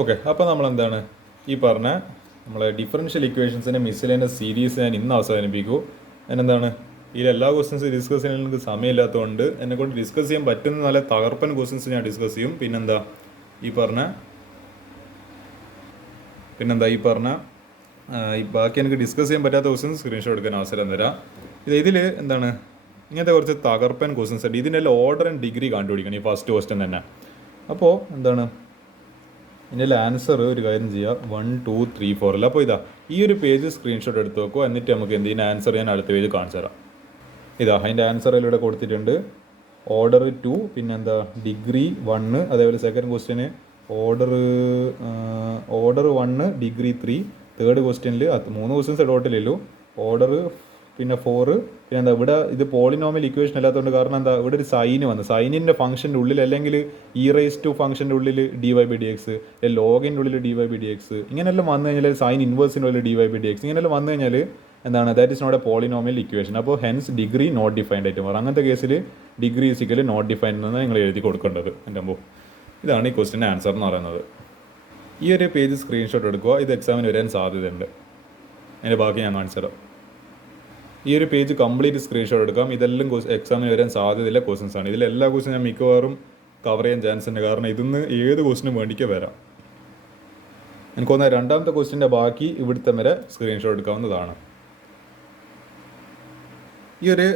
Okay, അപ്പോൾ നമ്മളെന്താണ് ഈ പറഞ്ഞ നമ്മളെ ഡിഫറൻഷ്യൽ ഇക്വേഷൻസിൻ്റെ മിസ്സലേനിയസ് സീരീസ് ഞാൻ ഇന്ന് അവസാനിപ്പിക്കൂ. അതിനെന്താണ് ഈ എല്ലാ ക്വസ്റ്റ്യൻസ് ഡിസ്കസ് ചെയ്യാൻ എനിക്ക് സമയമില്ലാത്തതുകൊണ്ട് എന്നെക്കൊണ്ട് ഡിസ്കസ് ചെയ്യാൻ പറ്റുന്ന നല്ല തകർപ്പൻ ക്വസ്റ്റ്യൻസ് ഞാൻ ഡിസ്കസ് ചെയ്യും. പിന്നെന്താ ഈ പറഞ്ഞ ബാക്കി എനിക്ക് ഡിസ്കസ് ചെയ്യാൻ പറ്റാത്ത ക്വസ്റ്റ്യൻസ് സ്ക്രീൻഷോട്ട് എടുക്കാൻ അവസരം തരാം. ഇതിൽ എന്താണ് ഇങ്ങനത്തെ കുറച്ച് തകർപ്പൻ ക്വസ്റ്റ്യൻസ് ഉണ്ട്. ഇതിൻ്റെ ഓർഡർ ആൻഡ് ഡിഗ്രി കണ്ടുപിടിക്കണം ഈ ഫസ്റ്റ് ക്വസ്റ്റ്യൻ തന്നെ. അപ്പോൾ എന്താണ് ഇതിൻ്റെ ആൻസർ ഒരു കാര്യം ചെയ്യുക, 1 2 3 4 അല്ല. അപ്പോൾ ഈ ഒരു പേജ് സ്ക്രീൻഷോട്ട് എടുത്ത് വെക്കുക. എന്നിട്ട് നമുക്ക് ഇതിൻ്റെ ആൻസർ ഞാൻ അടുത്ത പേജ് കാണിച്ചു തരാം. അതിൻ്റെ ആൻസർ ഇവിടെ കൊടുത്തിട്ടുണ്ട്. ഓർഡർ 2, പിന്നെന്താ ഡിഗ്രി 1, അതേപോലെ second question order 1 degree 3, third ക്വസ്റ്റ്യനിൽ 3 ക്വസ്റ്റ്യൻസ് ടോട്ടലുള്ളൂ. ഓർഡർ പിന്നെ 4, പിന്നെന്താ ഇവിടെ ഇത് പോളിനോമിയൽ ഇക്വേഷൻ അല്ലാത്തതുകൊണ്ട് കാരണം എന്താ ഇവിടെ ഒരു സൈന് വന്നു. സൈനിൻ്റെ ഫംഗ്ഷൻ്റെ ഉള്ളിൽ അല്ലെങ്കിൽ റൈസ് ടു ഫംഗ്ഷൻ്റെ ഉള്ളിൽ dy/dx, ലോഗിൻ്റെ ഉള്ളിൽ dy/dx, ഇങ്ങനെയെല്ലാം വന്നു കഴിഞ്ഞാൽ സൈൻ ഇൻവേഴ്സിൻ്റെ ഉള്ളിൽ dy/dx ഇങ്ങനെയെല്ലാം വന്നു കഴിഞ്ഞാൽ എന്താണ് that is not a polynomial equation. അപ്പോൾ ഹെൻസ് ഡിഗ്രി നോട്ട് ഡിഫൈൻഡ് ആയിട്ട് മാറും. അങ്ങനത്തെ കേസിൽ ഡിഗ്രി ഈസിക്കൽ നോട്ട് ഡിഫൈൻഡ് എന്ന് നിങ്ങൾ എഴുതി കൊടുക്കേണ്ടത്. എൻ്റെ അപ്പോൾ ഇതാണ് ഈ ക്വസ്റ്റിൻ്റെ ആൻസർ എന്ന് പറയുന്നത്. ഈ ഒരു പേജ് സ്ക്രീൻഷോട്ട് എടുക്കുക. ഇത് എക്സാമിന് വരാൻ സാധ്യതയുണ്ട്. അതിൻ്റെ ബാക്കി ഞാൻ കാണിച്ചു തരാം. ഈ ഒരു പേജ് കംപ്ലീറ്റ് സ്ക്രീൻഷോട്ട് എടുക്കാം. ഇതെല്ലാം എക്സാമിന് വരാൻ സാധ്യതയില്ല ക്വസ്റ്റൻസ് ആണ്. ഇതിലെല്ലാ ക്വസ്റ്റ്യൻ ഞാൻ മിക്കവാറും കവർ ചെയ്യാൻ ചാൻസ് ഉണ്ട്. കാരണം ഇതിന്ന് ഏത് ക്വസ്റ്റിനും വേണ്ടിക്ക് വരാം. എനിക്കൊന്ന് രണ്ടാമത്തെ ക്വസ്റ്റിൻ്റെ ബാക്കി ഇവിടുത്തെ വരെ സ്ക്രീൻഷോട്ട് എടുക്കാവുന്നതാണ്. ഈ ഒരു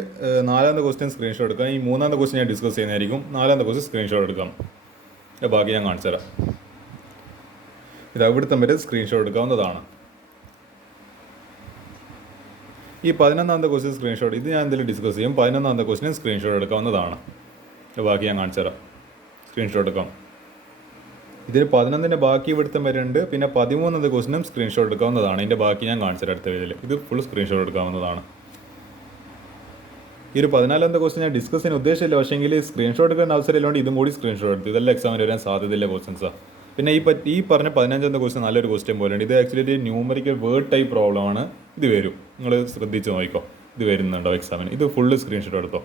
നാലാമത്തെ ക്വസ്റ്റ്യൻ സ്ക്രീൻഷോട്ട് എടുക്കാം. ഈ മൂന്നാമത്തെ ക്വസ്റ്റ്യൻ ഞാൻ ഡിസ്കസ് ചെയ്യുന്നതായിരിക്കും. നാലാമത്തെ ക്വസ്റ്റ്യൻ സ്ക്രീൻഷോട്ട് എടുക്കാം. ബാക്കി ഞാൻ കാണിച്ചു തരാം. ഇവിടുത്തെ വരെ സ്ക്രീൻഷോട്ട് എടുക്കാവുന്നതാണ്. ഈ 11ാമത്തെ ക്വസ്റ്റ്യൻ സ്ക്രീൻഷോട്ട് ഇത് ഞാൻ എന്തെങ്കിലും ഡിസ്കസ് ചെയ്യും. 11ാമത്തെ ക്വസ്റ്റ്യൻ സ്ക്രീൻഷോട്ട് എടുക്കാവുന്നതാണ്. ബാക്കി ഞാൻ കാണിച്ചു തരാം. സ്ക്രീൻഷോട്ട് എടുക്കാം. ഇതിൽ 11ൻ്റെ ബാക്കി ഇവിടുത്തെ വരുന്നുണ്ട്. പിന്നെ 13ാമത്തെ ക്വസ്റ്റ്യനും സ്ക്രീൻഷോട്ട് എടുക്കാവുന്നതാണ്. ഇതിൻ്റെ ബാക്കി ഞാൻ കാണിച്ചു തരാം അടുത്ത പേജിൽ. ഇത് ഫുൾ സ്ക്രീൻഷോട്ട് എടുക്കാവുന്നതാണ്. ഈ ഒരു 14ാമത്തെ ക്വസ്റ്റ്യൻ ഞാൻ ഡിസ്കസ് ചെയ്യാൻ ഉദ്ദേശമില്ല. പക്ഷേങ്കിൽ സ്ക്രീൻഷോട്ട് എടുക്കാൻ അവസരമില്ലാണ്ട് ഇതും കൂടി സ്ക്രീൻഷോട്ട് എടുത്തു. ഇതെല്ലാം എക്സാമിന് വരാൻ സാധ്യതയില്ല ക്വസ്റ്റൻസാണ്. പിന്നെ ഈ പറഞ്ഞ 15ാമത്തെ ക്വസ്റ്റ്യൻ നല്ലൊരു ക്വസ്റ്റ്യൻ പോലെയുണ്ട്. ഇത് ആക്ച്വലി ഒരു ന്യൂമറിക്കൽ വേർഡ് ടൈപ്പ് പ്രോബ്ലമാണ്. ഇത് വരും, നിങ്ങൾ ശ്രദ്ധിച്ച് നോക്കിക്കോ. ഇത് വരുന്നുണ്ടോ എക്സാമിന്. ഇത് ഫുള്ള് സ്ക്രീൻഷോട്ട് എടുത്തോ.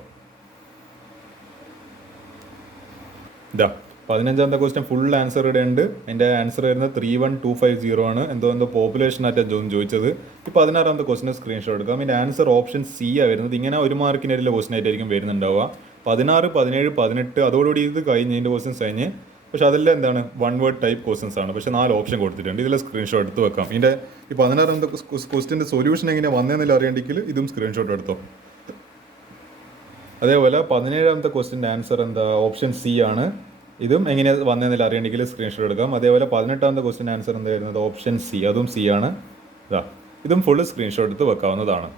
15ാമത്തെ ക്വസ്റ്റ്യൻ ഫുൾ ആൻസർ ഇവിടെ ഉണ്ട്. എൻ്റെ ആൻസർ വരുന്നത് 31250 ആണ്. എന്തോ പോപ്പുലേഷൻ ആയിട്ടാണ് ചോദിച്ചത്. ഈ 16ാമത്തെ ക്വസ്റ്റ്യൻ സ്ക്രീൻഷോട്ട് എടുക്കാം. ഇതിൻ്റെ ആൻസർ ഓപ്ഷൻ സി ആണ് വരുന്നത്. ഇങ്ങനെ ഒരു മാർക്കിനുള്ള ക്വസ്റ്റ്യൻ ആയിട്ടായിരിക്കും വരുന്നുണ്ടാവുക. 16, 17, 18 അതോടുകൂടി ഇത് കഴിഞ്ഞ് ഇതിൻ്റെ ക്വസ്റ്റ്യൻസ് കഴിഞ്ഞ്. പക്ഷെ അതെല്ലാം എന്താണ് 1 വേർഡ് ടൈപ്പ് ക്വസ്റ്റൻസ് ആണ്. പക്ഷേ 4 ഓപ്ഷൻ കൊടുത്തിട്ടുണ്ട്. ഇതിൽ സ്ക്രീൻഷോട്ട് എടുത്ത് വെക്കാം. ഇതിൻ്റെ ഈ 16ാമത്തെ ക്വസ്റ്റ്യൻ്റെ സൊല്യൂഷൻ എങ്ങനെയാണ് വന്നതെന്നില്ല അറിയണ്ടെങ്കിൽ ഇതും സ്ക്രീൻഷോട്ട് എടുത്തോ. അതേപോലെ 17ാമത്തെ ക്വസ്റ്റ്യൻ്റെ ആൻസർ എന്താ ഓപ്ഷൻ സി ആണ്. ഇതും എങ്ങനെയാണ് വന്നതെന്നില്ല അറിയണ്ടെങ്കിൽ സ്ക്രീൻഷോട്ട് എടുക്കാം. അതേപോലെ 18ാമത്തെ ക്വസ്റ്റ്യൻ്റെ ആൻസർ എന്താ വരുന്നത് ഓപ്ഷൻ സി, അതും സി ആണ്. ഇതും ഫുള്ള് സ്ക്രീൻഷോട്ട് എടുത്ത് വെക്കാവുന്നതാണ്.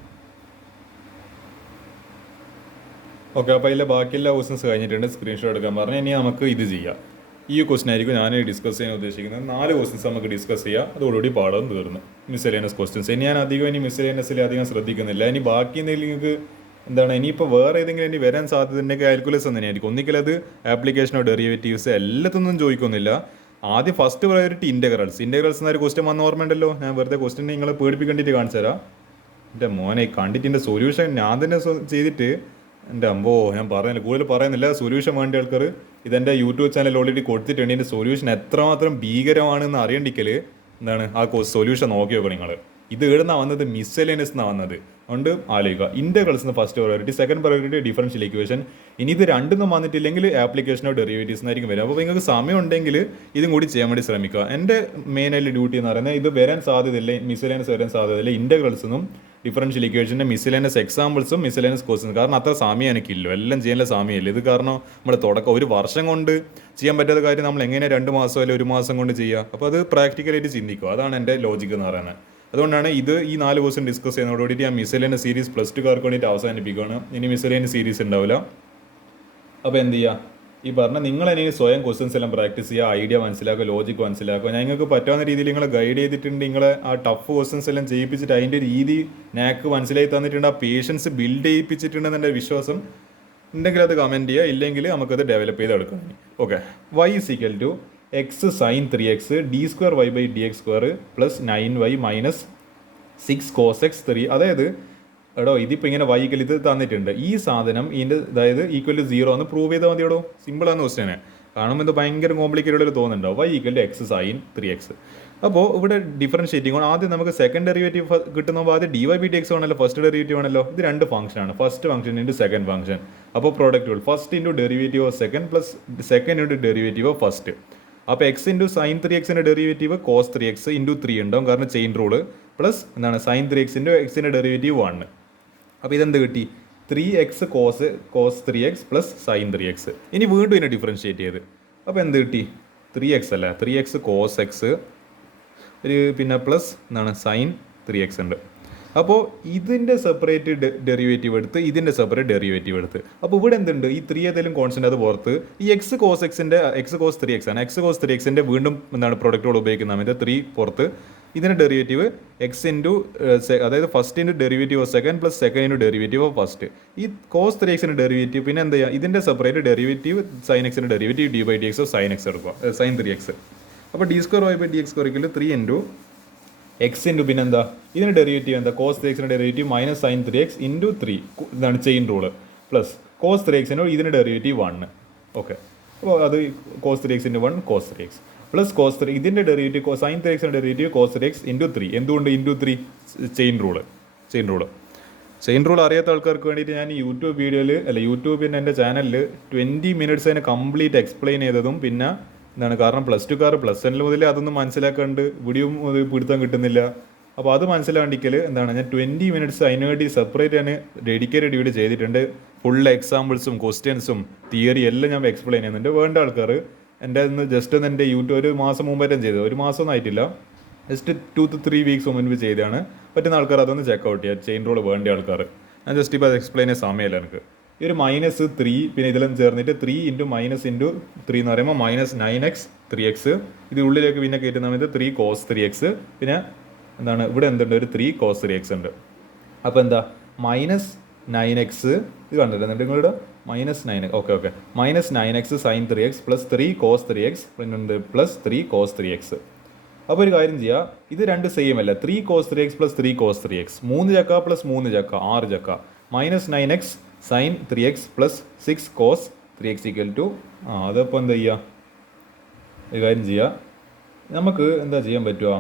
ഓക്കെ, അപ്പോൾ അതിലെ ബാക്കിയെല്ലാ ക്വസ്റ്റൻസ് കഴിഞ്ഞിട്ടുണ്ട്. സ്ക്രീൻഷോട്ട് എടുക്കാൻ പറഞ്ഞാൽ ഇനി നമുക്ക് ഇത് ചെയ്യാം. ഈ ക്വസ്റ്റൻ ആയിരിക്കും ഞാൻ ഡിസ്കസ് ചെയ്യാൻ ഉദ്ദേശിക്കുന്നത്. 4 ക്വസ്റ്റൻസ് നമുക്ക് ഡിസ്കസ് ചെയ്യാം. അതോടുകൂടി പാഠം തീർന്നു. മിസ്സലേനിയസ് ക്വസ്റ്റൻസ് ഇനി ഞാൻ മിസ്സലേനിയസിൽ അധികം ശ്രദ്ധിക്കുന്നില്ല. ഇനി ബാക്കി എന്തെങ്കിലും നിങ്ങൾക്ക് എന്താണ് ഇനിയിപ്പോൾ വേറെ ഏതെങ്കിലും ഇനി വരാൻ സാധ്യത ഉണ്ടെങ്കിൽ കാൽക്കുലസ് തന്നെയായിരിക്കും. ഒന്നിക്കൽ അത് ആപ്ലിക്കേഷനോ ഡെറിവേറ്റീവ്സ് എല്ലാത്തൊന്നും ചോദിക്കുന്നില്ല. ആദ്യം ഫസ്റ്റ് പ്രയോറിറ്റി ഇൻ്റഗ്രൽസ് എന്നൊരു ക്വസ്റ്റൻ വന്ന ഓർമ്മയുണ്ടല്ലോ. ഞാൻ വെറുതെ ക്വസ്റ്റൻ നിങ്ങളെ പേടിപ്പിക്കേണ്ടിയിട്ട് കാണിച്ചു തരാം. എൻ്റെ മോനെ കണ്ടിട്ട് എൻ്റെ സൊല്യൂഷൻ ഞാൻ തന്നെ ചെയ്തിട്ട് എൻ്റെ അമ്പോ ഞാൻ കൂടുതൽ പറയുന്നില്ല. സൊല്യൂഷൻ വേണ്ട ആൾക്കാർ ഇതെൻ്റെ യൂട്യൂബ് ചാനൽ ഓൾറെഡി കൊടുത്തിട്ടുണ്ട്. ഇതിൻ്റെ സൊല്യൂഷൻ എത്രമാത്രം ഭീകരമാണെന്ന് അറിയണ്ടിക്കൽ എന്താണ് ആ സൊല്യൂഷൻ നോക്കി നോക്കണം നിങ്ങൾ. ഇത് എവിടുന്നാണ് വന്നത് മിസ്സലേനിയസ് എന്നാണ് വന്നത്. അതുകൊണ്ട് ആലോചിക്കുക. Integrals first priority, second priority differential equation. ഇനി ഇത് രണ്ടൊന്നും വന്നിട്ടില്ലെങ്കിൽ ആപ്ലിക്കേഷനോ ഡെറിവേറ്റീവ്സ് എന്നായിരിക്കും വരും. അപ്പോൾ നിങ്ങൾക്ക് സമയം ഉണ്ടെങ്കിൽ ഇതും കൂടി ചെയ്യാൻ വേണ്ടി ശ്രമിക്കുക. എൻ്റെ മെയിനായിട്ട് ഡ്യൂട്ടി എന്ന് പറയുന്നത് ഇത് വരാൻ സാധ്യതയില്ല, മിസ്സലേനിയസ് വരാൻ സാധ്യതയില്ല ഇൻ്റഗ്രൽസൊന്നും ഡിഫറൻഷ്യൽ ഇക്വേഷൻ്റെ മിസ്സലേനിയസ് എക്സാമ്പിൾസും മിസ്സലേനിയസ് ക്വസ്റ്റ്യൻസ്. കാരണം അത്ര സമയം എനിക്കില്ലോ, എല്ലാം ചെയ്യാനുള്ള സമയമില്ല. ഇത് കാരണം നമ്മൾ ഒരു വർഷം കൊണ്ട് ചെയ്യാൻ പറ്റാത്ത കാര്യം നമ്മൾ എങ്ങനെ 2 മാസം അല്ലെങ്കിൽ 1 മാസം കൊണ്ട് ചെയ്യുക. അപ്പോൾ അത് പ്രാക്ടിക്കലായിട്ട് ചിന്തിക്കുക. അതാണ് എൻ്റെ ലോജിക്ക് എന്ന് പറയുന്നത്. അതുകൊണ്ടാണ് ഈ 4 ക്വസ്റ്റ്യൻ ഡിസ്കസ് ചെയ്യുന്നതോടുകൂടി ഞാൻ മിസ്സലേനിയസ് സീരീസ് +2കാർക്ക് വേണ്ടിയിട്ട് അവസാനിപ്പിക്കുകയാണ്. ഇനി മിസ്സലേനിയസ് സീരീസ് ഉണ്ടാവില്ല. അപ്പോൾ എന്ത് ചെയ്യുക, ഈ പറഞ്ഞ നിങ്ങളെന്നെ സ്വയം ക്വസ്റ്റ്യൻസ് എല്ലാം പ്രാക്ടീസ് ചെയ്യുക, ഐഡിയ മനസ്സിലാക്കുക, ലോജിക്ക് മനസ്സിലാക്കുക. നിങ്ങൾക്ക് പറ്റാവുന്ന രീതിയിൽ നിങ്ങളെ ഗൈഡ് ചെയ്തിട്ടുണ്ട്. നിങ്ങളെ ആ ടഫ് ക്വസ്റ്റ്യൻസ് എല്ലാം ചെയ്യിപ്പിച്ചിട്ട് അതിൻ്റെ രീതി നാക്ക് മനസ്സിലായി തന്നിട്ടുണ്ട്. ആ പേഷ്യൻസ് ബിൽഡ് ചെയ്യിപ്പിച്ചിട്ടുണ്ടെന്ന് എൻ്റെ വിശ്വാസം ഉണ്ടെങ്കിൽ അത് കമൻറ്റ് ചെയ്യുക. ഇല്ലെങ്കിൽ നമുക്കത് ഡെവലപ്പ് ചെയ്തെടുക്കണം. Okay, y = x sin 3x d²y/dx² + 9y - 6 cos x 3. അതായത് ഇതിപ്പോൾ ഇങ്ങനെ ഇത് തന്നിട്ടുണ്ട്. ഈ സാധനം ഇതിൻ്റെ അതായത് =0 എന്ന് പ്രൂവ് ചെയ്താൽ മതിയോടോ. സിമ്പിളാണ് ക്വസ്റ്റ്യന്. കാണുമ്പോൾ ഇത് ഭയങ്കര കോംപ്ലിക്കേറ്റഡ് തോന്നുന്നുണ്ടാവും. y equal to x sine 3x. അപ്പോൾ ഇവിടെ ഡിഫറൻഷിയേറ്റിംഗ് ആണ്. ആദ്യം നമുക്ക് സെക്കൻഡ് ഡെറിവേറ്റീവ് കിട്ടുമ്പോൾ ആദ്യം dy/dx ആണല്ലോ, ഫസ്റ്റ് ഡെറിവേറ്റീവ് ആണല്ലോ. ഇത് രണ്ട് ഫംഗ്ഷനാണ്, first function into second function. അപ്പോൾ product first into derivative of second plus second into derivative of first. അപ്പോൾ x into sine 3x derivative cos 3x into 3 ഉണ്ടാവും, കാരണം ചെയിൻ റൂള്. പ്ലസ് എന്താണ് സൈൻ 3x ഇൻറ്റു എക്സിൻ്റെ derivative 1. അപ്പോൾ ഇതെന്ത് കിട്ടി? 3x cos 3x plus sine 3x. ഇനി വീണ്ടും ഇതിനെ ഡിഫറൻഷിയേറ്റ് ചെയ്ത് അപ്പോൾ എന്ത് കിട്ടി? 3x അല്ല, 3x കോസ് എക്സ് ഒരു പിന്നെ പ്ലസ് എന്താണ് സൈൻ 3x ഉണ്ട്. അപ്പോൾ ഇതിൻ്റെ സെപ്പറേറ്റ് ഡെറിവേറ്റീവ് എടുത്ത് ഇതിൻ്റെ സെപ്പറേറ്റ് ഡെറിവേറ്റീവ് എടുത്ത്. അപ്പോൾ ഇവിടെ എന്തുണ്ട്? ഈ 3 ഏതെങ്കിലും കോൺസ്റ്റൻ്റ് അത് പുറത്ത് ഈ എക്സ് കോസ് 3x ആണ്. എക്സ് കോസ് 3x വീണ്ടും എന്താണ് പ്രൊഡക്റ്റുകൾ ഉപയോഗിക്കുന്ന സമയത്ത് 3 പുറത്ത്. ഇതിൻ്റെ ഡെറിവേറ്റീവ് എക്സ് ഇൻറ്റു അതായത് first into derivative of second plus second into derivative of first. ഈ കോസ് 3x ഡെറിവേറ്റീവ് പിന്നെ എന്താ ചെയ്യുക? ഇതിൻ്റെ സെപ്പറേറ്റ് ഡെറിവേറ്റീവ് സൈൻ എക്സിൻ്റെ derivative dy/dx of sine X എടുക്കുക, സൈൻ 3x. അപ്പോൾ d²y/dx² 3 ഇൻറ്റു എക്സ് ഇൻറ്റു പിന്നെ എന്താ ഇതിൻ്റെ ഡെറിവേറ്റീവ് എന്താ? Cos 3x derivative minus sine 3x into 3 ഇതാണ് chain rule. Plus cos 3x ഇതിൻ്റെ ഡെറിവേറ്റീവ് 1. ഓക്കെ, അപ്പോൾ അത് cos 3x into 1 cos 3x plus cos 3 ഇതിൻ്റെ derivative sine 3x derivative cos 3x into 3. എന്തുകൊണ്ട് ഇൻറ്റു 3? ചെയിൻ റൂള് അറിയാത്ത ആൾക്കാർക്ക് വേണ്ടിയിട്ട് ഞാൻ യൂട്യൂബ് വീഡിയോയിൽ യൂട്യൂബിൻ്റെ എൻ്റെ ചാനലിൽ 20 മിനിറ്റ്സ് അതിനെ കംപ്ലീറ്റ് എക്സ്പ്ലെയിൻ ചെയ്തതും പിന്നെ എന്താണ്, കാരണം പ്ലസ് ടു കാർ പ്ലസ് 1 മുതലേ അതൊന്നും മനസ്സിലാക്കാണ്ട് വീഡിയോ പിടുത്തം കിട്ടുന്നില്ല. അപ്പോൾ അത് മനസ്സിലാണ്ടിക്കൽ എന്താണ്, ഞാൻ 20 മിനിറ്റ്സ് അതിന് വേണ്ടി സെപ്പറേറ്റ് ഞാൻ ഡെഡിക്കേറ്റഡ് വീഡിയോ ചെയ്തിട്ടുണ്ട്. ഫുൾ എക്സാമ്പിൾസും ക്വസ്റ്റ്യൻസും തിയറി എല്ലാം ഞാൻ എക്സ്പ്ലെയിൻ ചെയ്യുന്നുണ്ട്. വേണ്ട ആൾക്കാർ എൻ്റെ ജസ്റ്റ് ഒന്ന് എൻ്റെ യൂട്യൂബ് ഒരു മാസം മുമ്പേറ്റം ചെയ്തത്, ഒരു മാസമൊന്നും ആയിട്ടില്ല, ജസ്റ്റ് 2 to 3 വീക്സ് മുൻപ് ചെയ്തതാണ്. പറ്റുന്ന ആൾക്കാർ അതൊന്ന് ചെക്കൗട്ട് ചെയ്യുക, ചെയിൻ റോൾ വേണ്ട ആൾക്കാർ. ഞാൻ ജസ്റ്റ് ഇപ്പോൾ അത് എക്സ്പ്ലെയിൻ ചെയ്യാൻ സമയമില്ല എനിക്ക്. ഈ ഒരു -3 പിന്നെ ഇതിലും ചേർന്നിട്ട് 3 ഇൻറ്റു മൈനസ് ഇൻറ്റു 3 എന്ന് പറയുമ്പോൾ -9x 3x. ഇത് ഉള്ളിലേക്ക് പിന്നെ കയറ്റുന്ന സമയത്ത് 3 cos 3x. പിന്നെ എന്താണ് ഇവിടെ എന്തുണ്ട്? ഒരു 3 cos 3x ഉണ്ട്. അപ്പോൾ എന്താ -9x ഇത് കണ്ടിട്ട് നിങ്ങളുടെ -9 okay -9x sine 3x plus 3 cos 3x പിന്നെ പ്ലസ് 3 cos 3x. അപ്പോൾ ഒരു കാര്യം ചെയ്യുക, ഇത് രണ്ട് സെയിം അല്ല. 3 cos 3x plus 3 cos 3x 3 ചക്ക പ്ലസ് 3 ചക്ക 6 ചക്ക -9x sine 3x plus 6 cos 3x equal to അതപ്പോൾ എന്താ ചെയ്യുക? ഒരു കാര്യം ചെയ്യുക, നമുക്ക് എന്താ ചെയ്യാൻ പറ്റുക?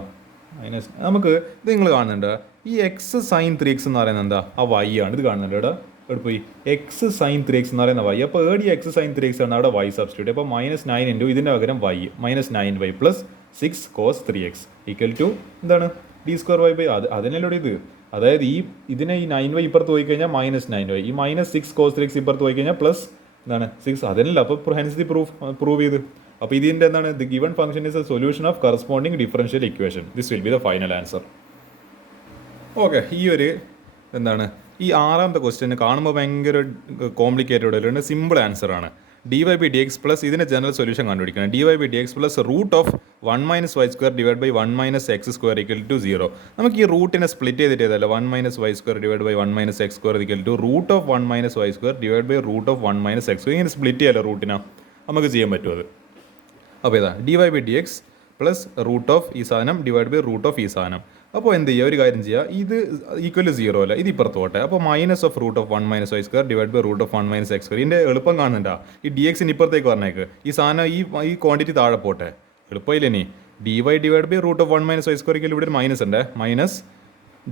നമുക്ക് ഇത് നിങ്ങൾ കാണുന്നുണ്ട്, ഈ എക്സ് സൈൻ 3x എന്ന് പറയുന്നത് എന്താ? ആ y ആണ്. ഇത് കാണുന്നുണ്ട് ഇവിടെ പോയി എക്സ് സൈൻ 3x എന്ന് പറയുന്ന y. അപ്പോൾ ഏടി എക്സ് സൈൻ 3x ആണ്, അവിടെ y സബ്സ്റ്റിറ്റ്യൂട്ട്. അപ്പോൾ -9 ഇൻറ്റു ഇതിൻ്റെ പകരം y -9y plus 6 cos 3x equal to എന്താണ്? d²y/. അതിനല്ലോടെ ഇത്, അതായത് ഇതിനെ ഈ 9y ഇപ്പുറത്ത് പോയി കഴിഞ്ഞാൽ -9y, ഈ -6 cos 3x ഇപ്പുറത്ത് പോയി കഴിഞ്ഞാൽ പ്ലസ് എന്താണ് 6. അതിനല്ല, അപ്പോൾ ഹെൻസ് ദി പ്രൂവ് ചെയ്ത്. അപ്പോൾ ഇതിൻ്റെ എന്താണ്? The given function is A solution of corresponding differential equation. This will be the final answer. Okay, ഈ ഒരു എന്താണ് ഈ ആറാമത്തെ ക്വസ്റ്റ്യൻ കാണുമ്പോൾ ഭയങ്കര കോംപ്ലിക്കേറ്റഡ് അല്ല, സിമ്പിൾ ആൻസറാണ്. dy/dx പ്ലസ് ഇതിൻ്റെ ജനറൽ സൊല്യൂഷൻ കണ്ടുപിടിക്കണം. dy/dx plus root of 1 - y² divide by 1 - x² equal to 0. നമുക്ക് ഈ റൂട്ടിനെ സ്പ്ലിറ്റ് ചെയ്തിട്ട് ചെയ്തല്ല. 1 - y² divide by 1 - x² equal to root of 1 - y² divide by root of 1 - x². ഇങ്ങനെ സ്പ്ലിറ്റ് ചെയ്യാമല്ലോ റൂട്ടിനാ, നമുക്ക് ചെയ്യാൻ പറ്റും അത്. അപ്പോൾ ഇതാ dy/dx പ്ലസ് റൂട്ട് ഓഫ് ഈ സാധനം ഡിവൈഡ് ബൈ റൂട്ട് ഓഫ് ഈ സാധനം. അപ്പോൾ എന്ത് ചെയ്യുക? ഒരു കാര്യം ചെയ്യുക, ഇത് ഈക്വൽ ടു 0 അല്ല, ഇത് ഇപ്പുറത്ത് പോട്ടെ. അപ്പോൾ minus of root of 1 - y² divide by root of 1 - x². ഇതിൻ്റെ എളുപ്പം കാണുന്നുണ്ടാ? ഈ dxന് ഇപ്പുറത്തേക്ക് പറഞ്ഞേക്ക്, ഈ സാധനം ഈ ക്വാണ്ടിറ്റി താഴെ പോട്ടെ. എളുപ്പമില്ല. ഇനി dy divide by root of 1 - y². ഇവിടെ ഒരു മൈനസ് ഉണ്ട്, minus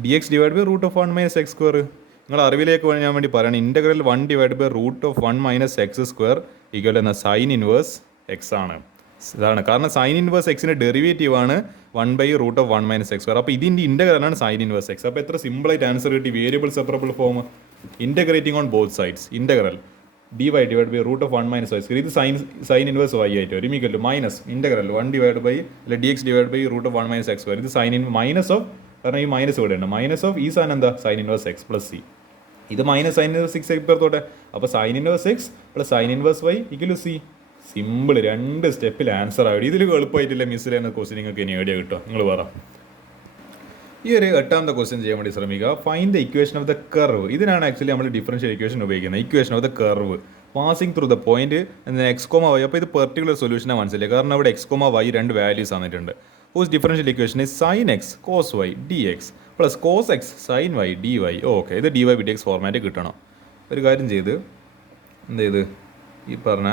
dx divide by root of 1 - x². നിങ്ങൾ അറിവിലേക്ക് ഞാൻ വേണ്ടി പറയണം. Integral 1 divide by root of 1 - x² equal എന്ന സൈൻ ഇൻവേഴ്സ് എക്സ് ആണ്. ഇതാണ് കാരണം സൈൻ ഇൻവേഴ്സ് എക്സിൻ്റെ ഡെറിവേറ്റീവ് ആണ് 1 ബൈ റൂട്ട് ഓഫ് 1 - x². അപ്പോൾ ഇതിൻ്റെ ഇൻ്റഗ്രലാണ് സൈൻ ഇൻവേഴ്സ് എക്സ്. അപ്പോൾ എത്ര സിമ്പിളായിട്ട് ആൻസർ കിട്ടി? Variable separable form, integrating on both sides. Integral dy divide by root of 1 - y². ഇത് സൈൻ ഇൻവേഴ്സ് y ആയിട്ട് വരും. Equal to minus integral 1 divide by dx divide by root of 1 - x². ഇത് sign minus of, കാരണം ഈ minus ഇവിടെ ഉണ്ട്, minus of ഈ സാധനം എന്താ? Sine inverse x plus c. ഇത് മൈനസ് സൈൻ ഇൻവേഴ്സ് 6 ഇപ്പുറത്തോട്ടെ. അപ്പോൾ sine inverse x plus sine inverse y equal to c. Simple, 2 സ്റ്റെപ്പിൽ ആൻസർ ആയിട്ട്. ഇതിൽ എളുപ്പമായിട്ടില്ല മിസ്സിൽ എന്ന ക്വസ്റ്റ്യൻ നിങ്ങൾക്ക് ഇനി ഐഡിയ കിട്ടുക. നിങ്ങൾ പറ. ഈ ഒരു 8ാമത്തെ ക്വസ്റ്റ്യൻ ചെയ്യാൻ വേണ്ടി ശ്രമിക്കുക. Find the equation of the curve. ഇതിനാണ് ആക്ച്വലി നമ്മൾ ഡിഫറൻഷ്യൽ ഇക്വേഷൻ ഉപയോഗിക്കുന്നത്. Equation of the curve passing through the point x, y. അപ്പോൾ ഇത് പെർട്ടിക്കുലർ സൊല്യൂഷനാണ് മനസ്സിലായി, കാരണം ഇവിടെ x, y 2 വാല്യൂസ് തന്നിട്ടുണ്ട്. Whose differential equation is sine x cos y dx plus cos x sine y dy. Okay, ഇത് dy/dx format കിട്ടണം. ഒരു കാര്യം ചെയ്ത് എന്ത് ചെയ്ത് ഈ പറഞ്ഞ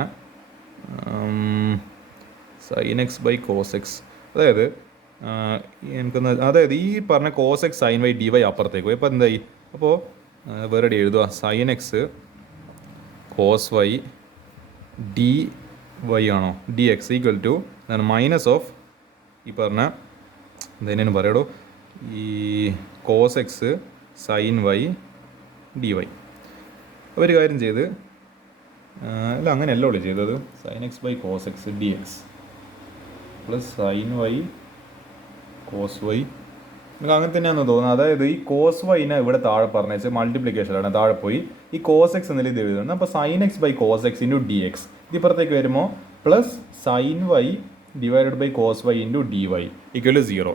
sine x by cos x, അതായത് എനിക്കൊന്ന്, അതായത് ഈ പറഞ്ഞ cos x sine y d y അപ്പുറത്തേക്ക് പോയി. അപ്പോൾ എന്തായി, അപ്പോൾ വേറെ എഴുതുക sine x cos y d y ആണോ ഡി എക്സ് ഈക്വൽ ടു എന്താണ് മൈനസ് ഓഫ് ഈ പറഞ്ഞ എന്തെങ്കിലും പറയടോ ഈ cos x sine y d y. അപ്പോൾ ഒരു കാര്യം ചെയ്ത് അല്ല അങ്ങനെയല്ല ഉള്ളൂ ചെയ്തത്, sine x by cos x d x plus sine Y cos Y, നിങ്ങൾക്ക് അങ്ങനെ തന്നെയാണെന്ന് തോന്നുന്നത്. അതായത് ഈ കോസ് വൈനെ ഇവിടെ താഴെ പറഞ്ഞേച്ച് മൾട്ടിപ്ലിക്കേഷനാണ്, താഴെ പോയി ഈ കോസ് എക്സ് എന്നതിൽ ഇത് എഴുതുന്നത്. അപ്പോൾ sine x by cos x into d x ഇതിപ്പുറത്തേക്ക് വരുമ്പോൾ plus sine y divided by cos y into d y equal 0.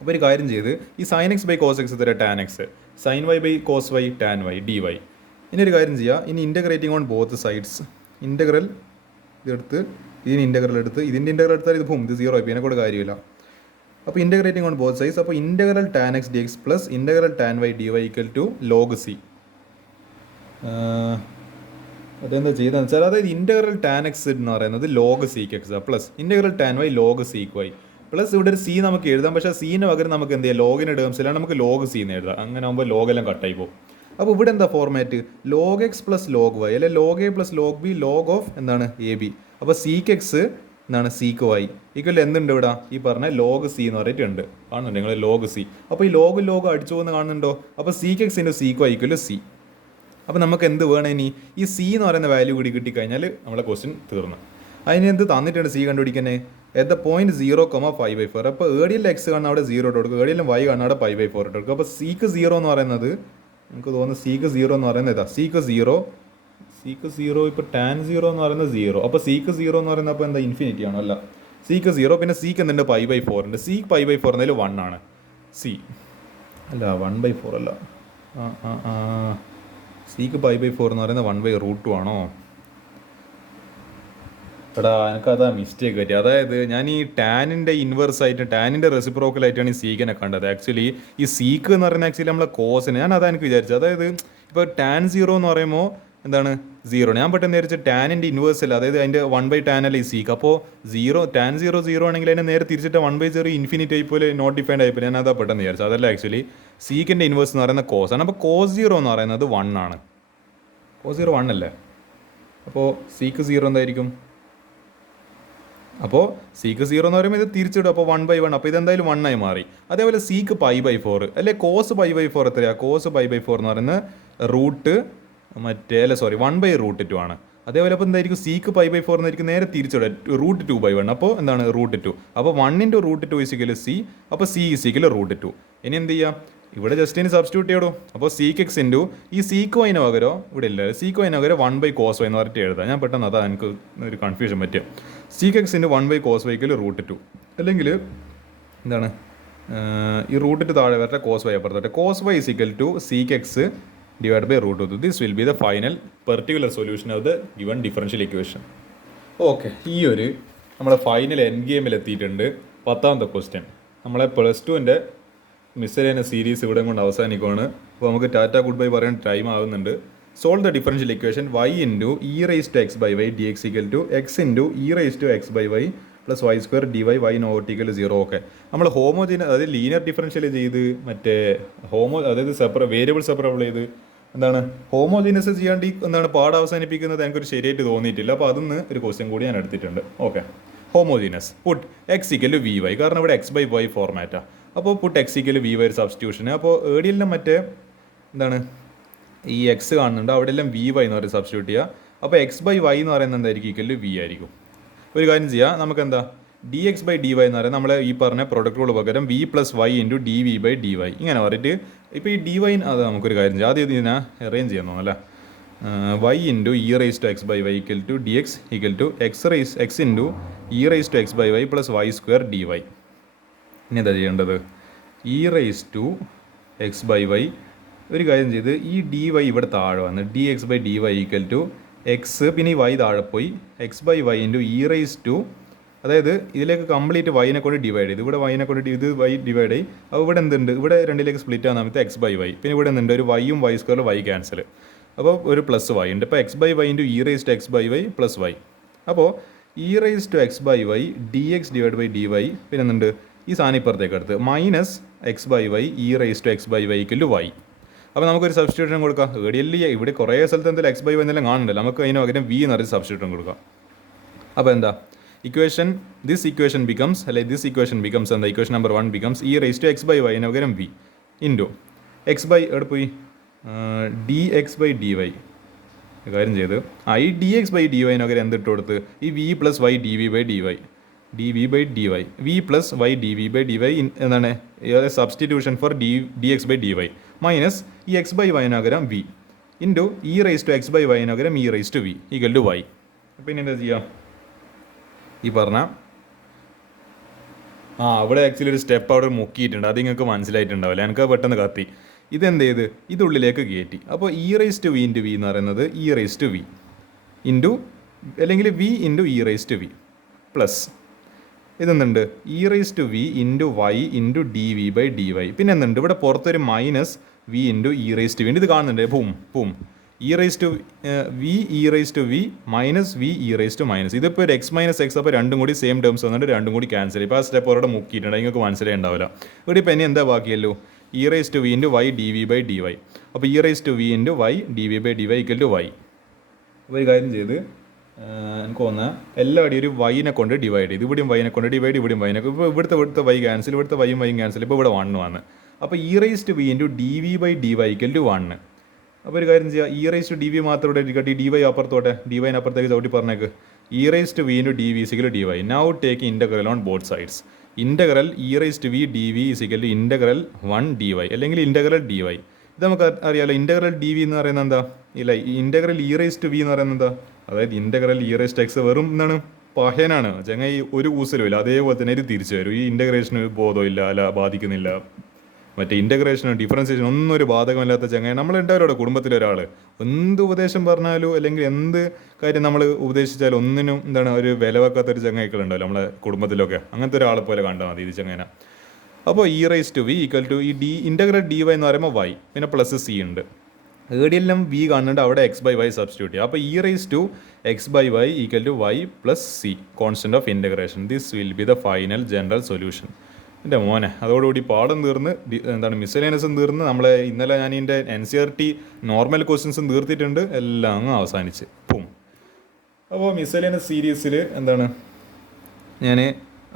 അപ്പോൾ ഒരു കാര്യം ചെയ്ത് ഈ sine x by cos x തരാം tan x, sine y by cos y tan y d y. ഇനി ഒരു കാര്യം ചെയ്യുക, ഇനി integrating on both sides, integral ഇതെടുത്ത് ഇതിന് ഇൻ്റഗ്രൽ എടുത്ത് ഇതിൻ്റെ ഇൻ്റഗ്രൽ എടുത്താൽ ഇത് ഇത് 0 ആയി, ഇതിനെക്കൂടെ കാര്യമില്ല. അപ്പോൾ ഇൻ്റഗ്രേറ്റിംഗ് ഓൺ ബോത്ത് സൈഡ്സ്, അപ്പോൾ integral tan x d x plus integral tan y d y equal to log c. അതെന്താ ചെയ്തതെന്ന് വെച്ചാൽ, അതായത് ഇൻ്റഗ്രൽ ടാൻ എക്സ് എന്ന് പറയുന്നത് log sec x plus integral tan y log sec y plus ഇവിടെ ഒരു C നമുക്ക് എഴുതാം, പക്ഷേ സീന് പകരം നമുക്ക് എന്ത് ചെയ്യാം, ലോഗിന് ടേംസിലാണ് നമുക്ക് ലോഗ് സി എന്ന് എഴുതാം. അങ്ങനെ ആകുമ്പോൾ ലോഗെല്ലാം കട്ടായി പോകും. അപ്പോൾ ഇവിടെ എന്താ format, log x plus log y അല്ലെ log a plus log b log of എന്താണ് എ ബി. അപ്പോൾ സീക്ക് എക്സ് എന്താണ് സീക്ക് വൈ ഈക്വൽ എന്തുണ്ട് ഇവിടെ ഈ പറഞ്ഞ ലോഗ് സി എന്ന് പറഞ്ഞിട്ടുണ്ട്, കാണുന്നുണ്ട് നിങ്ങൾ ലോഗ് സി. അപ്പോൾ ഈ ലോഗ് അടിച്ചു പോകുന്ന കാണുന്നുണ്ടോ, അപ്പോൾ sec x into sec y equal c. അപ്പോൾ നമുക്ക് എന്ത് വേണം ഇനി, ഈ സി എന്ന് പറയുന്ന വാല്യൂ കൂടി കിട്ടിക്കഴിഞ്ഞാൽ നമ്മളെ ക്വസ്റ്റ്യൻ തീർന്നു. അതിന് എന്ത് തന്നിട്ടുണ്ട് സി കണ്ടുപിടിക്കുന്നത്, at the point 0,5/4. അപ്പോൾ ഏടിയിൽ എക്സ് കാണുന്ന അവിടെ 0 ഇട്ട് കൊടുക്കുക, ഏടിയിൽ വൈ കാണുന്ന അവിടെ 5/4 ഇട്ട് കൊടുക്കുക. അപ്പോൾ സിക്ക് 0 എന്ന് പറയുന്നത് എനിക്ക് തോന്നുന്നു സിക്ക് 0 എന്ന് പറയുന്നത് ഇതാ, സിക്ക് 0 ഇപ്പോൾ ടാൻ 0 എന്ന് പറയുന്നത് 0. അപ്പോൾ സിക്ക് 0 എന്ന് പറയുന്നത് അപ്പോൾ എന്താ ഇൻഫിനിറ്റി ആണോ, അല്ല സിക്ക് 0. പിന്നെ സിക്ക് എന്തുണ്ട് 5/4 ഉണ്ട്, സിക്ക് 5/4 എന്നതിൽ 1 ആണ് സി, അല്ല 1/4 അല്ല, സിക്ക് 5/4 എന്ന് പറയുന്നത് 1/√2 ആണോ. എടാ എനിക്കതാ മിസ്റ്റേക്ക് പറ്റി, അതായത് ഞാൻ ഈ ടാനിൻ്റെ ഇൻവേഴ്സ് ആയിട്ട് ടാനിൻ്റെ റെസിപ്രോക്കലായിട്ടാണ് ഈ സീക്കിനെ കണ്ടത്. ആക്ച്വലി ഈ സീക്ക് എന്ന് പറഞ്ഞാൽ ആക്ച്വലി നമ്മളെ കോസിന്, ഞാൻ അതാ എനിക്ക് വിചാരിച്ചത്. അതായത് ഇപ്പോൾ ടാൻ 0 എന്ന് പറയുമ്പോൾ എന്താണ് 0, ഞാൻ പെട്ടെന്ന് വിചാരിച്ചു ടാനിൻ്റെ ഇൻവേഴ്സ് അല്ല, അതായത് അതിൻ്റെ 1/tan അല്ല ഈ സീക്ക്. അപ്പോൾ ടാൻ 0 ആണെങ്കിൽ അതിനെ നേരെ തിരിച്ചിട്ട് 1/0 ഇൻഫിനിറ്റ് ആയിപ്പോലെ നോട്ട് ഡിഫൈൻഡ് ആയിപ്പോലെ ഞാൻ അതാ പെട്ടെന്ന് വിചാരിച്ചു. അതല്ല ആക്ച്വലി സീക്കിൻ്റെ ഇൻവേഴ്സ് എന്ന് പറയുന്നത് കോസ് ആണ്. അപ്പോൾ കോസ് 0 എന്ന് പറയുന്നത് 1 ആണ്, കോസ് 0 1 അല്ലേ. അപ്പോൾ സീക്ക് 0 എന്തായിരിക്കും, അപ്പോൾ സീക്ക് 0 എന്ന് പറയുമ്പോൾ ഇത് തിരിച്ചിടും, അപ്പോൾ 1/1, അപ്പോൾ ഇതെന്തായാലും 1 ആയി മാറി. അതേപോലെ സീക്ക് 5/4 അല്ലെ കോസ് 5/4 എത്രയാണ്, കോസ് 5/4 എന്ന് പറയുന്നത് റൂട്ട് മറ്റേ അല്ല സോറി 1/√2 ആണ്. അതേപോലെ അപ്പോൾ എന്തായിരിക്കും സീക്ക് 5/4 എന്നായിരിക്കും നേരെ തിരിച്ചിടുക √2/1, അപ്പോൾ എന്താണ് √2. അപ്പോൾ 1 × √2 ഈസിക്കൽ സി, അപ്പോൾ സി ഈസിക്കൽ √2. ഇനി എന്ത് ചെയ്യാം, ഇവിടെ ജസ്റ്റ് ഇനി സബ്സ്റ്റിറ്റ്യൂട്ട് ചെയ്യടോ. അപ്പോൾ സീക്ക് എക്സ് ഇൻറ്റു ഈ സീക്ക് വൈന് പകരം ഇവിടെ ഇല്ല, സീക്ക് വൈന് പകരം 1/cos y എന്ന് പറഞ്ഞിട്ട് എഴുതാം. ഞാൻ പെട്ടെന്ന് അതാ എനിക്ക് ഒരു കൺഫ്യൂഷൻ പറ്റിയ, seek x into 1/cos y √2, അല്ലെങ്കിൽ എന്താണ് ഈ √2 താഴെ വരട്ടെ, കോസ് വൈ അപ്പുറത്തോട്ടെ. Cos y is equal to sec x divide by √2. This will be the final particular solution of the given differential equation. Okay, ഈ ഒരു നമ്മുടെ ഫൈനൽ എൻഡ് ഗെയിമിൽ എത്തിയിട്ടുണ്ട്. 10ാമത്തെ ക്വസ്റ്റ്യൻ നമ്മളെ +2ൻ്റെ മിസ്സലേനിയസ് സീരീസ് ഇവിടെ കൊണ്ട് അവസാനിക്കുകയാണ്. അപ്പോൾ നമുക്ക് ടാറ്റ ഗുഡ് ബൈ പറയാൻ ടൈം ആവുന്നുണ്ട്. Solve the differential equation y into e⁻x/y dx equal to x into e⁻x/y plus y² dy y not equal 0. Okay, നമ്മൾ ഹോമോജീനസ് അതായത് ലീനിയർ ഡിഫറൻഷ്യൽ ചെയ്ത് മറ്റേ അതായത് വേരിയബിൾ സെപ്പറബിൾ ചെയ്ത് എന്താണ് ഹോമോജീനസ് ചെയ്യാണ്ട് എന്താണ് പാഠം അവസാനിപ്പിക്കുന്നത് എനിക്കൊരു ശരിയായിട്ട് തോന്നിയിട്ടില്ല. അപ്പോൾ അതൊന്ന് ഒരു ക്വസ്റ്റ്യൻ കൂടി ഞാൻ എടുത്തിട്ടുണ്ട്. Okay, homogeneous put x equal vy, കാരണം ഇവിടെ x/y ഫോർമാറ്റാണ്. അപ്പോൾ പുട്ട് x ഈക്വൽ vy ഒരു സബ്സ്റ്റിറ്റ്യൂഷന്. അപ്പോൾ ഏടിയെല്ലാം മറ്റേ എന്താണ് ഈ എക്സ് കാണുന്നുണ്ട്, അവിടെ എല്ലാം vy എന്ന് പറയുന്നത് സബ്സ്റ്റിറ്റ്യൂട്ട് ചെയ്യുക. അപ്പോൾ x/y എന്ന് പറയുന്നത് എന്തായിരിക്കും, ഈക്വൽ v ആയിരിക്കും. ഒരു കാര്യം ചെയ്യുക, നമുക്ക് എന്താ dx/dy എന്ന് പറയുന്നത് നമ്മളെ ഈ പറഞ്ഞ പ്രൊഡക്റ്റുകൾ പകരം v + y ഇൻറ്റു dv/dy ഇങ്ങനെ പറഞ്ഞിട്ട് ഇപ്പോൾ ഈ dy അത് നമുക്കൊരു കാര്യം ചെയ്യാം, ആദ്യം ഇതിനെ അറേഞ്ച് ചെയ്യാൻ തോന്നല്ലേ. y into e⁻x/y equal to dx equal to x into e⁻x/y plus y² dy. ഇനി എന്താ ചെയ്യേണ്ടത്, e⁻x/y ഒരു കാര്യം ചെയ്ത് ഈ dy ഇവിടെ താഴെ വന്ന് dx/dy ഈക്വൽ ടു എക്സ്, പിന്നെ ഈ y താഴെ പോയി x/y ഇൻറ്റു e⁻, അതായത് ഇതിലേക്ക് കംപ്ലീറ്റ് വൈനെ കൊണ്ട് ഡിവൈഡ് ചെയ്ത് ഇവിടെ വൈനെ കൊണ്ട് ഇത് y ഡിവൈഡ് ചെയ്യും. അപ്പോൾ ഇവിടെ എന്തുണ്ട്, ഇവിടെ രണ്ടിലേക്ക് സ്പ്ലിറ്റ് ആകുന്ന സമയത്ത് x/y, പിന്നെ ഇവിടെ എന്തുണ്ട് ഒരു y-ഉം y² y ക്യാൻസൽ, അപ്പോൾ ഒരു പ്ലസ് y ഉണ്ട്. ഇപ്പോൾ x/y into e⁻x/y plus y അപ്പോൾ e raise to x by y d x divide by d y പിന്നെ എന്തുണ്ട് ഈ സാധനം ഇപ്പുറത്തേക്ക് എടുത്ത് minus x by y e raise to x by y equal y. അപ്പോൾ നമുക്കൊരു സബ്സ്റ്റിറ്റ്യൂഷൻ കൊടുക്കാം. ഇവിടെ കുറേ സ്ഥലത്ത് എന്തെങ്കിലും എക്സ് ബൈ വൈ എന്നെല്ലാം കാണുന്നുണ്ടല്ലോ, നമുക്ക് അതിന് പകരം വി എന്ന് പറഞ്ഞ സബ്സ്റ്റിറ്റ്യൂഷൻ കൊടുക്കാം. അപ്പോൾ എന്താ ഇക്വേഷൻ ദിസ് ഇക്വേഷൻ ബിക്കംസ് എന്താ equation number 1 becomes e raise to x by y അതിന് പകരം വി ഇൻറ്റു എക്സ് ബൈ എവിടെ പോയി d x by d y കാര്യം ചെയ്ത് ഈ ഡി എക്സ് ബൈ ഡി വൈന് പകരം എന്തിട്ട് കൊടുത്ത് ഈ v plus y d v by d y v plus y d v by d y എന്താണ് substitution for d x by d y minus ഈ എക്സ് ബൈ വൈന് പകരം v into e raise to x by വൈന് പകരം e raise to v equal to y. പിന്നെ എന്താ ചെയ്യുക ഈ പറഞ്ഞ അവിടെ ആക്ച്വലി ഒരു സ്റ്റെപ്പ് അവിടെ മുക്കിയിട്ടുണ്ട്, അത് നിങ്ങൾക്ക് മനസ്സിലായിട്ടുണ്ടാവില്ല, എനിക്ക് പെട്ടെന്ന് കത്തി. ഇതെന്ത് ചെയ്ത് ഇതുള്ളിലേക്ക് കയറ്റി. അപ്പോൾ e raise to v into v എന്ന് പറയുന്നത് e raise to v into അല്ലെങ്കിൽ v into e raise to v plus ഇതെന്തുണ്ട് e raise to v into y into d v by d y. പിന്നെ എന്തുണ്ട് ഇവിടെ പുറത്തൊരു minus v into e raise to v ഇത് കാണുന്നുണ്ട്. പൂം e raise to v minus v e raise to minus ഇതിപ്പോൾ ഒരു എക്സ് മൈനസ് എക്സ് അപ്പോൾ രണ്ടും കൂടി സെയിം ടേംസ് വന്നിട്ട് രണ്ടും കൂടി ക്യാൻസൽ ചെയ്യും. ഇപ്പോൾ ആ സ്റ്റെപ്പ് അവിടെ മുക്കിയിട്ടുണ്ട്, നിങ്ങൾക്ക് മനസ്സിലായി ഉണ്ടാവില്ല. ഇവിടെ ഇപ്പോൾ ഇനി എന്താ ബാക്കിയല്ലോ e raise to v into y d v by d y. അപ്പോൾ e raise to v into y d v by d y equal to y. അപ്പോൾ ഒരു കാര്യം ചെയ്ത് എനിക്ക് തോന്നുക എല്ലാവരുടെയും ഒരു വൈനെ കൊണ്ട് ഡിവൈഡ് ചെയ്ത് ഇവിടെയും വൈനെ കൊണ്ട് ഡിവൈഡ് ഇവിടെയും വൈനെ ഇപ്പോൾ ഇവിടുത്തെ വൈ ക്യാൻസൽ ഇവിടുത്തെ വൈയും ക്യാൻസൽ ഇപ്പോൾ ഇവിടെ 1 വന്ന്. അപ്പോൾ e raise to v into d v by d y equal to 1. അപ്പോൾ ഒരു കാര്യം ചെയ്യുക e raise to d v മാത്രം ഇവിടെ കട്ടി ഡി വൈ അപ്പുറത്തോട്ടെ ഡി വൈന് അപ്പുറത്തേക്ക് ചവിട്ടി പറഞ്ഞേക്ക് e raise to v into d v is equal d y. Now take integral on both sides. Integral e raise to v d v is equal to integral 1 d y അല്ലെങ്കിൽ integral d Y. ഇത് നമുക്ക് അറിയാമല്ലോ integral D V എന്ന് പറയുന്നത് എന്താ ഇല്ല integral e raise to v എന്ന് പറയുന്നത് എന്താ അതായത് integral e raise to x വെറും എന്താണ് പഹനാണ് ചങ്ങായി ഒരു കൂസലും ഇല്ല, അതേപോലെ തന്നെ ഇത് തിരിച്ചു വരും. ഈ ഇൻ്റഗ്രേഷന് ബോധമില്ല അല്ല ബാധിക്കുന്നില്ല, മറ്റേ ഇൻ്റഗ്രേഷനോ ഡിഫറൻസിയേഷൻ ഒന്നും ഒരു ബാധകമില്ലാത്ത ചങ്ങായി നമ്മളുണ്ടാവല്ലോ കുടുംബത്തിലൊരാൾ എന്ത് ഉപദേശം പറഞ്ഞാലും അല്ലെങ്കിൽ എന്ത് കാര്യം നമ്മൾ ഉപദേശിച്ചാലും ഒന്നിനും എന്താണ് ഒരു വില വെക്കാത്തൊരു ചങ്ങായികളുണ്ടല്ലോ നമ്മളെ കുടുംബത്തിലൊക്കെ, അങ്ങനത്തെ ഒരാളെ പോലെ കണ്ടാൽ മതി ഇത് ചങ്ങാന. അപ്പോൾ e raise to v equal to ഈ ഇൻ്റഗ്രൽ ഡി വൈ എന്ന് പറയുമ്പോൾ വൈ പിന്നെ പ്ലസ് സി ഉണ്ട്, ഏടിയെല്ലാം വി കാണുന്നുണ്ട് അവിടെ എക്സ് ബൈ വൈ സബ്സ്റ്റിറ്റ്യൂട്ട് ചെയ്യുക. അപ്പോൾ e raise to x by y equal to y plus c constant of integration. This will be the final general solution. എൻ്റെ മോനെ അതോടുകൂടി പാഠം തീർന്ന് എന്താണ് മിസ്സലേനസും തീർന്ന് നമ്മളെ ഇന്നലെ ഞാൻ ഇതിൻ്റെ NCERT നോർമൽ ക്വസ്റ്റ്യൻസും തീർത്തിട്ടുണ്ട്, എല്ലാം അങ്ങ് അവസാനിച്ച് പൂം. അപ്പോൾ മിസ്സലേനസ് സീരീസിൽ എന്താണ് ഞാൻ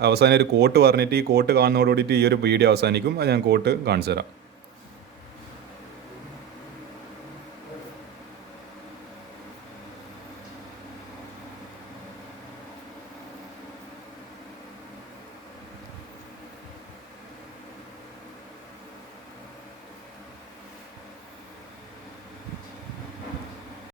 അവസാനം ഒരു കോട്ട് പറഞ്ഞിട്ട് ഈ കോട്ട് കാണുന്നതോടുകൂടിയിട്ട് ഈ ഒരു വീഡിയോ അവസാനിക്കും. അത് ഞാൻ കോട്ട് കാണിച്ചു തരാം.